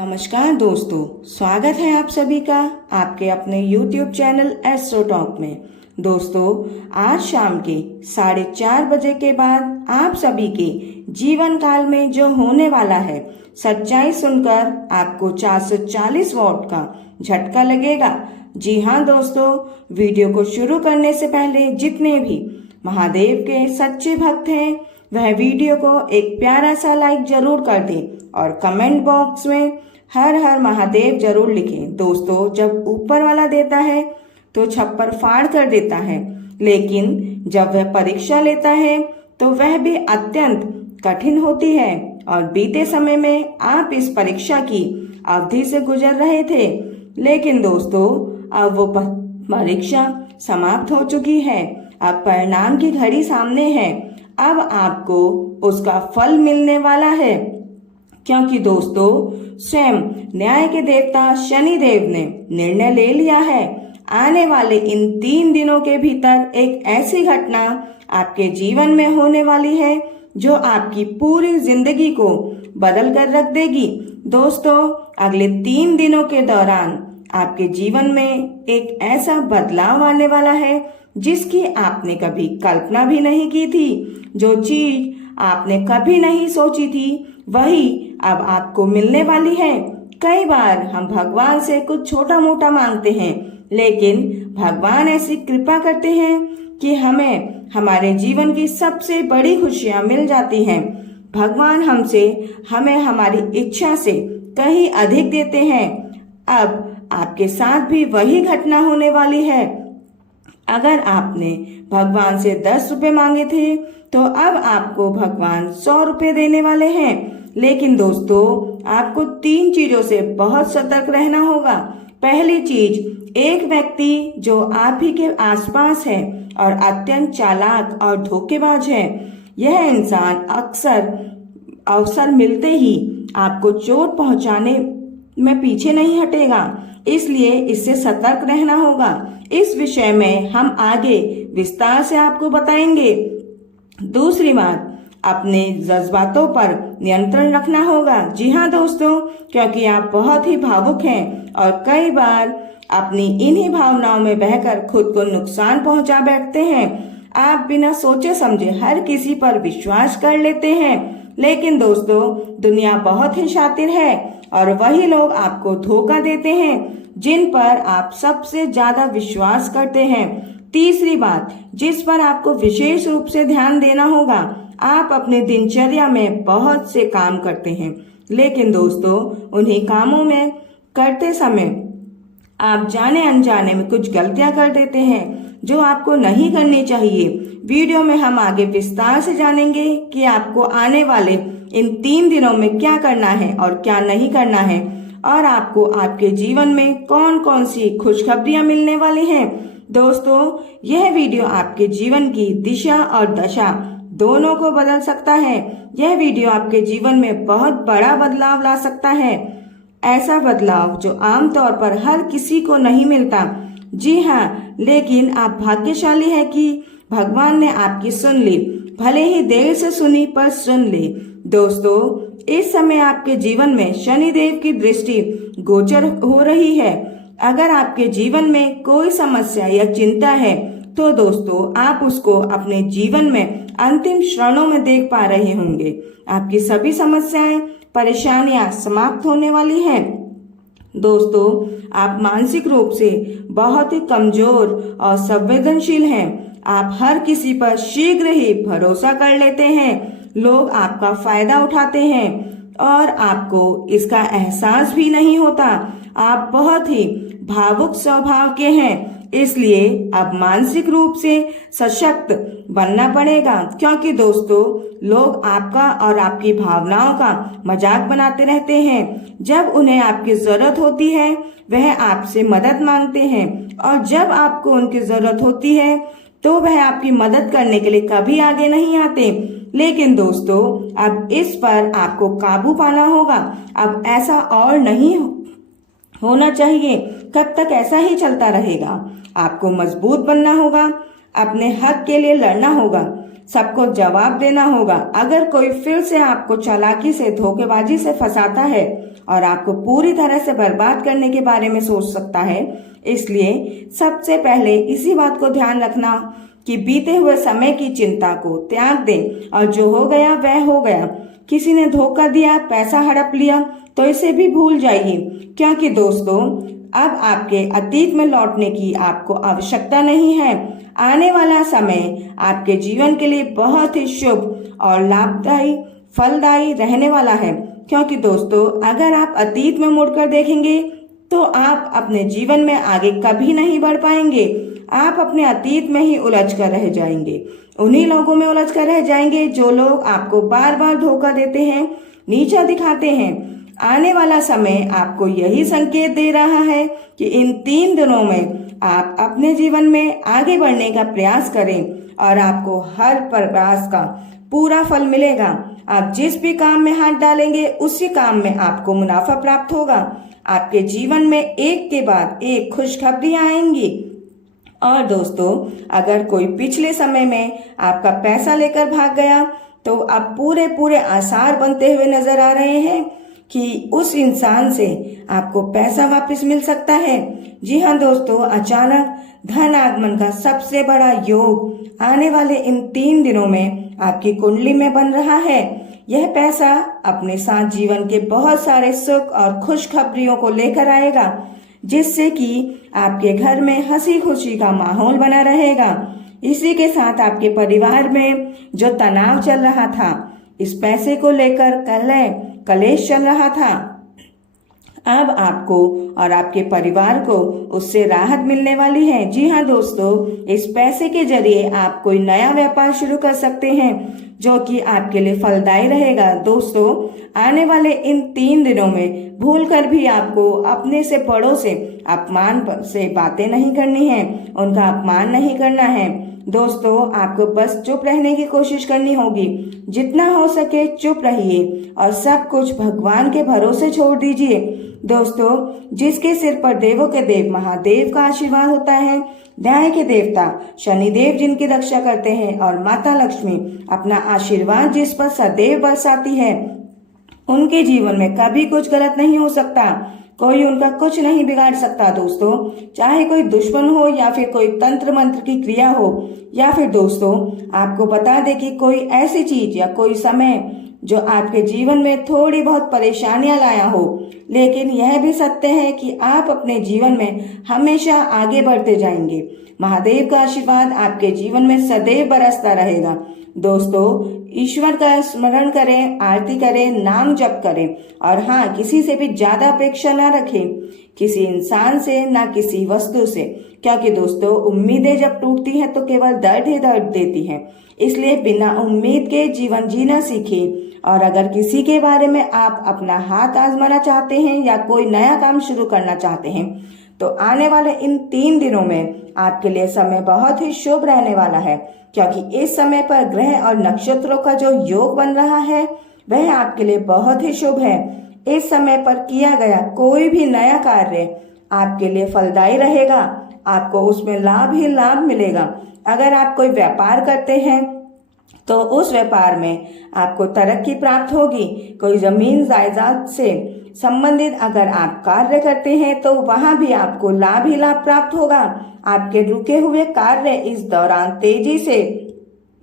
नमस्कार दोस्तों, स्वागत है आप सभी का आपके अपने YouTube चैनल एस्ट्रो टॉक में। दोस्तों, आज शाम के 4:30 बजे के बाद आप सभी के जीवन काल में जो होने वाला है, सच्चाई सुनकर आपको 440 वॉट का झटका लगेगा। जी हाँ दोस्तों, वीडियो को शुरू करने से पहले जितने भी महादेव के सच्चे भक्त हैं वह वीडियो को एक प्यारा सा लाइक जरूर कर दें और कमेंट बॉक्स में हर हर महादेव जरूर लिखें। दोस्तों, जब ऊपर वाला देता है तो छप्पर फाड़ कर देता है, लेकिन जब वह परीक्षा लेता है तो वह भी अत्यंत कठिन होती है। और बीते समय में आप इस परीक्षा की अवधि से गुजर रहे थे, लेकिन दोस्तों अब वो परीक्षा समाप्त हो चुकी है। अब परिणाम की घड़ी सामने है। अब आपको उसका फल मिलने वाला है, क्योंकि दोस्तों स्वयं न्याय के देवता शनि देव ने निर्णय ले लिया है। आने वाले इन 3 दिनों के भीतर एक ऐसी घटना आपके जीवन में होने वाली है जो आपकी पूरी जिंदगी को बदल कर रख देगी। दोस्तों, अगले 3 दिनों के दौरान आपके जीवन में एक ऐसा बदलाव आने वाला है जिसकी आपने कभी कल्पना भी नहीं की थी। जो चीज आपने कभी नहीं सोची थी वही अब आपको मिलने वाली है। कई बार हम भगवान से कुछ छोटा मोटा मांगते हैं, लेकिन भगवान ऐसी कृपा करते हैं कि हमें हमारे जीवन की सबसे बड़ी खुशियां मिल जाती हैं। भगवान हमें हमारी इच्छा से कहीं अधिक देते हैं। अब आपके साथ भी वही घटना होने वाली है। अगर आपने भगवान से 10 रुपए मांगे थे तो अब आपको भगवान 100 रुपए देने वाले हैं। लेकिन दोस्तों, आपको 3 चीजों से बहुत सतर्क रहना होगा। पहली चीज, एक व्यक्ति जो आप ही के आसपास है और अत्यंत चालाक और धोखेबाज है, यह इंसान अक्सर अवसर मिलते ही आपको चोट पहुंचाने में पीछे नहीं हटेगा, इसलिए इससे सतर्क रहना होगा। इस विषय में हम आगे विस्तार से आपको बताएंगे। दूसरी बात, अपने जज्बातों पर नियंत्रण रखना होगा। जी हाँ दोस्तों, क्योंकि आप बहुत ही भावुक हैं और कई बार अपनी इन्हीं भावनाओं में बहकर खुद को नुकसान पहुंचा बैठते हैं। आप बिना सोचे समझे हर किसी पर विश्वास कर लेते हैं, लेकिन दोस्तों दुनिया बहुत ही शातिर है और वही लोग आपको धोखा देते हैं जिन पर आप सबसे ज्यादा विश्वास करते हैं। तीसरी बात, जिस पर आपको विशेष रूप से ध्यान देना होगा, आप अपने दिनचर्या में बहुत से काम करते हैं, लेकिन दोस्तों उन्हीं कामों में करते समय आप जाने अनजाने में कुछ गलतियां कर देते हैं जो आपको नहीं करनी चाहिए। वीडियो में हम आगे विस्तार से जानेंगे कि आपको आने वाले इन 3 दिनों में क्या करना है और क्या नहीं करना है, और आपको आपके जीवन में कौन कौन सी खुशखबरियां मिलने वाली हैं। दोस्तों, यह वीडियो आपके जीवन की दिशा और दशा दोनों को बदल सकता है। यह वीडियो आपके जीवन में बहुत बड़ा बदलाव ला सकता है, ऐसा बदलाव जो आमतौर पर हर किसी को नहीं मिलता। जी हाँ, लेकिन आप भाग्यशाली हैं कि भगवान ने आपकी सुन ली, भले ही देर से सुनी पर सुन ली। दोस्तों, इस समय आपके जीवन में शनि देव की दृष्टि गोचर हो रही है। अगर आपके जीवन में कोई समस्या या चिंता है तो दोस्तों आप उसको अपने जीवन में अंतिम क्षणों में देख पा रहे होंगे। आपकी सभी समस्याएं परेशानियां समाप्त होने वाली हैं। दोस्तों, आप मानसिक रूप से बहुत ही कमजोर और संवेदनशील हैं। आप हर किसी पर शीघ्र ही भरोसा कर लेते हैं। लोग आपका फायदा उठाते हैं और आपको इसका एहसास भी नहीं होता। आप बहुत ही भावुक स्वभाव के हैं, इसलिए अब मानसिक रूप से सशक्त बनना पड़ेगा, क्योंकि दोस्तों लोग आपका और आपकी भावनाओं का मजाक बनाते रहते हैं। जब उन्हें आपकी जरूरत होती है वह आपसे मदद मांगते हैं, और जब आपको उनकी जरूरत होती है तो वह आपकी मदद करने के लिए कभी आगे नहीं आते। लेकिन दोस्तों अब इस पर आपको काबू पाना होगा। अब ऐसा और नहीं होना चाहिए। कब तक ऐसा ही चलता रहेगा? आपको मजबूत बनना होगा, अपने हक के लिए लड़ना होगा। सबको जवाब देना होगा। अगर कोई फिर से आपको चालाकी से, धोखेबाजी से फंसाता है और आपको पूरी तरह से बर्बाद करने के बारे में सोच सकता है, इसलिए सबसे पहले इसी बात को ध्यान रखना कि बीते हुए समय की चिंता को त्याग दें और जो हो गया वह हो गया। किसी ने धोखा दिया, पैसा हड़प लिया तो इसे भी भूल जाइए, क्योंकि दोस्तों अब आपके अतीत में लौटने की आपको आवश्यकता नहीं है। आने वाला समय आपके जीवन के लिए बहुत ही शुभ और लाभदायी, फलदायी रहने वाला है, क्योंकि दोस्तों अगर आप अतीत में मुड़कर देखेंगे तो आप अपने जीवन में आगे कभी नहीं बढ़ पाएंगे। आप अपने अतीत में ही उलझ कर रह जाएंगे, उन्हीं लोगों में उलझ कर रह जाएंगे जो लोग आपको बार बार धोखा देते हैं, नीचा दिखाते हैं। आने वाला समय आपको यही संकेत दे रहा है कि इन 3 दिनों में आप अपने जीवन में आगे बढ़ने का प्रयास करें और आपको हर प्रयास का पूरा फल मिलेगा। आप जिस भी काम में हाथ डालेंगे उसी काम में आपको मुनाफा प्राप्त होगा। आपके जीवन में एक के बाद एक खुशखबरियां आएंगी। और दोस्तों अगर कोई पिछले समय में आपका पैसा लेकर भाग गया तो अब पूरे आसार बनते हुए नजर आ रहे हैं कि उस इंसान से आपको पैसा वापस मिल सकता है। जी हाँ दोस्तों, अचानक धन आगमन का सबसे बड़ा योग आने वाले इन 3 दिनों में आपकी कुंडली में बन रहा है। यह पैसा अपने साथ जीवन के बहुत सारे सुख और खुशखबरियों को लेकर आएगा, जिससे कि आपके घर में हंसी खुशी का माहौल बना रहेगा। इसी के साथ आपके परिवार में जो तनाव चल रहा था, इस पैसे को लेकर कलेश चल रहा था, अब आपको और आपके परिवार को उससे राहत मिलने वाली है। जी हाँ दोस्तों, इस पैसे के जरिए आप कोई नया व्यापार शुरू कर सकते हैं जो कि आपके लिए फलदायी रहेगा। दोस्तों आने वाले इन 3 दिनों में भूल कर भी आपको अपने से बड़ों से अपमान से बातें नहीं करनी है, उनका अपमान नहीं करना है। दोस्तों आपको बस चुप रहने की कोशिश करनी होगी, जितना हो सके चुप रहिए और सब कुछ भगवान के भरोसे छोड़ दीजिए। दोस्तों जिसके सिर पर देवों के देव महादेव का आशीर्वाद होता है, न्याय के देवता शनिदेव जिनकी रक्षा करते हैं और माता लक्ष्मी अपना आशीर्वाद जिस पर सदैव बरसाती है, उनके जीवन में कभी कुछ गलत नहीं हो सकता। कोई उनका कुछ नहीं बिगाड़ सकता। दोस्तों चाहे कोई दुश्मन हो या फिर कोई तंत्र मंत्र की क्रिया हो, या फिर दोस्तों आपको बता दे कि कोई ऐसी चीज या कोई समय जो आपके जीवन में थोड़ी बहुत परेशानियां लाया हो, लेकिन यह भी सत्य है कि आप अपने जीवन में हमेशा आगे बढ़ते जाएंगे। महादेव का आशीर्वाद आपके जीवन में सदैव बरसता रहेगा। दोस्तों ईश्वर का स्मरण करें, आरती करें, नाम जप करें और हाँ, किसी से भी ज्यादा अपेक्षा ना रखें, किसी इंसान से ना किसी वस्तु से, क्योंकि दोस्तों उम्मीदें जब टूटती हैं तो केवल दर्द ही दर्द देती हैं। इसलिए बिना उम्मीद के जीवन जीना सीखें। और अगर किसी के बारे में आप अपना हाथ आजमाना चाहते हैं या कोई नया काम शुरू करना चाहते हैं तो आने वाले इन 3 दिनों में आपके लिए समय बहुत ही शुभ रहने वाला है, क्योंकि इस समय पर ग्रह और नक्षत्रों का जो योग बन रहा है वह आपके लिए बहुत ही शुभ है। इस समय पर किया गया कोई भी नया कार्य आपके लिए फलदायी रहेगा, आपको उसमें लाभ ही लाभ मिलेगा। अगर आप कोई व्यापार करते हैं तो उस व्यापार में आपको तरक्की प्राप्त होगी। कोई जमीन जायदाद से संबंधित अगर आप कार्य करते हैं तो वहां भी आपको लाभ ही लाभ प्राप्त होगा। आपके रुके हुए कार्य इस दौरान तेजी से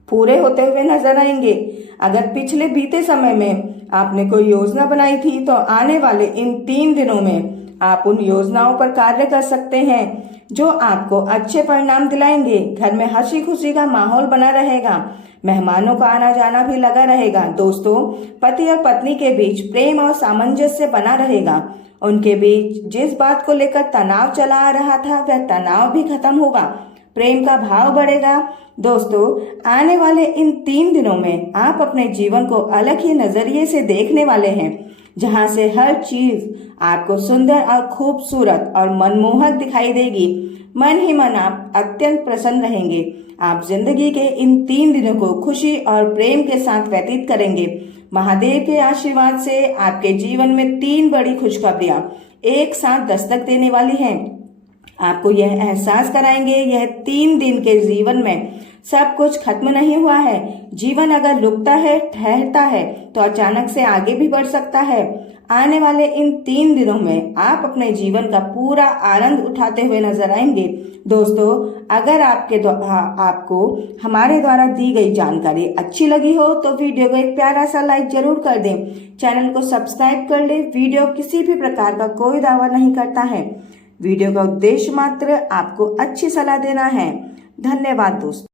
पूरे होते हुए नजर आएंगे। अगर पिछले बीते समय में आपने कोई योजना बनाई थी तो आने वाले इन 3 दिनों में आप उन योजनाओं पर कार्य कर सकते हैं जो आपको अच्छे परिणाम दिलाएंगे। घर में हंसी खुशी का माहौल बना रहेगा, मेहमानों का आना जाना भी लगा रहेगा। दोस्तों पति और पत्नी के बीच प्रेम और सामंजस्य बना रहेगा। उनके बीच जिस बात को लेकर तनाव चला आ रहा था वह तनाव भी खत्म होगा, प्रेम का भाव बढ़ेगा। दोस्तों आने वाले इन 3 दिनों में आप अपने जीवन को अलग ही नजरिए से देखने वाले हैं, जहां से हर चीज आपको सुंदर और खूबसूरत और मनमोहक दिखाई देगी। मन ही मन आप अत्यंत प्रसन्न रहेंगे। आप जिंदगी के इन 3 दिनों को खुशी और प्रेम के साथ व्यतीत करेंगे। महादेव के आशीर्वाद से आपके जीवन में 3 बड़ी खुशखबरियां एक साथ दस्तक देने वाली हैं। आपको यह एहसास कराएंगे, यह 3 दिन के जीवन में सब कुछ खत्म नहीं हुआ है। जीवन अगर रुकता है, ठहरता है, तो अचानक से आगे भी बढ़ सकता है। आने वाले इन 3 दिनों में आप अपने जीवन का पूरा आनंद उठाते हुए नजर आएंगे। दोस्तों, अगर आपको हमारे द्वारा दी गई जानकारी अच्छी लगी हो तो वीडियो को एक प्यारा सा लाइक जरूर कर दें। चैनल को सब्सक्राइब कर लें। वीडियो किसी भी प्रकार का कोई दावा नहीं करता है। वीडियो का उद्देश्य मात्र आपको अच्छी सलाह देना है। धन्यवाद दोस्तों।